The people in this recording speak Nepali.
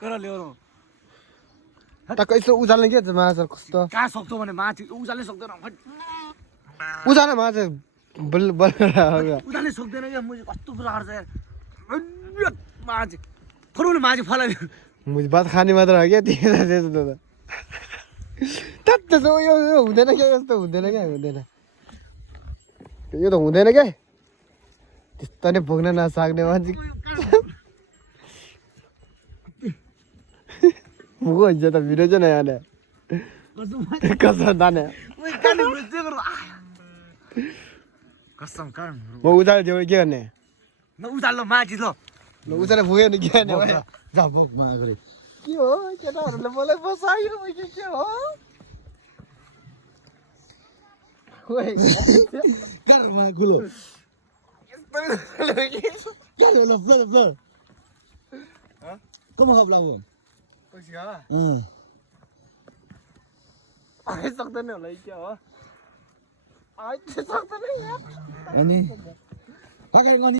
कर ल्याउनु टक्क यसो उचाल्ने के माछा कस्तो कहाँ सक्छौ भने माथि उचाल्नै सक्दैन उचाल्न माछा बल उचाल्नै सक्दैन क्या मुझे कस्तो कुरा गर्छ यार माझे फरुले माझे फलायो मुझे भात खाने मात्र हो क्या त्यस्तो त त्यसो यो हुँदैन क्या यस्तो हुँदैन क्या हुँदैन यो त हुँदैन क्या त्यस्तो नै भोग्न नसक्ने मान्छे भोगो हुन्छ त भिडियो चाहिँ नयाँ कसम ताने कसम कारण म उचाल्यो त्यो के गर्ने न उचाल ल माझी ल उचालेर पुग्यो नि के गर्ने जा बोक मा गरे के हो केटाहरूले मलाई बसायो के हो कर मा गुलो कर ल फ्लर फ्लर कम हप लाग्यो सक्दैन होला क्या हो सक्दैन अनि